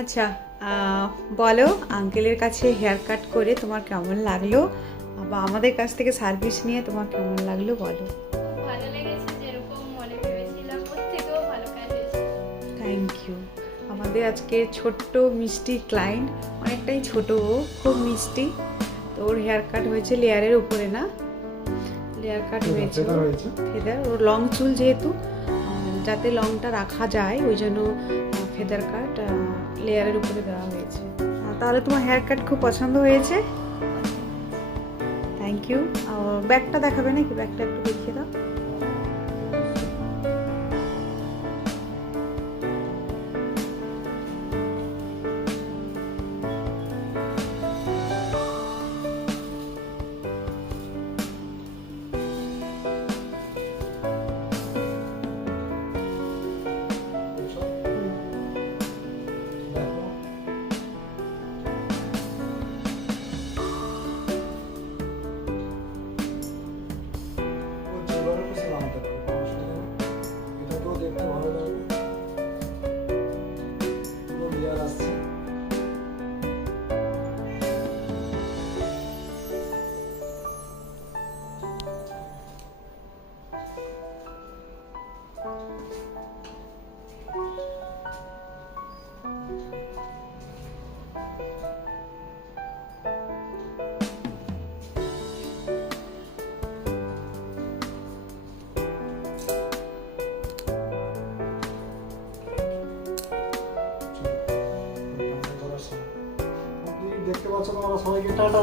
আচ্ছা, বলো আঙ্কেলের কাছে হেয়ার কাট করে তোমার কেমন লাগলো, বা আমাদের কাছ থেকে সার্ভিস নিয়ে তোমার কেমন লাগলো বলো। খুব ভালো লেগেছে, যেরকম মনে ভেবেছিলাম ওর থেকেও ভালো কাজ হয়েছে। Thank you. আমাদের আজকে ছোট্ট মিষ্টি ক্লায়েন্ট, অনেকটাই ছোট, ও খুব মিষ্টি। তো ওর হেয়ার কাট হয়েছে লেয়ারের উপরে, না লেয়ার কাট হয়েছে, ফেদার। ওর লং চুল যেহেতু, যাতে লংটা রাখা যায় ওই জন্য ফেদার কাট লেয়ারের উপরে দেওয়া হয়েছে। তাহলে তোমার হেয়ার কাট খুব পছন্দ হয়েছে। Thank you. ব্যাগটা দেখাবে নাকি? ব্যাগটা একটু দেখিয়ে দাও। দেখতে পাচ্ছ তোমরা সবাইকে টাটা।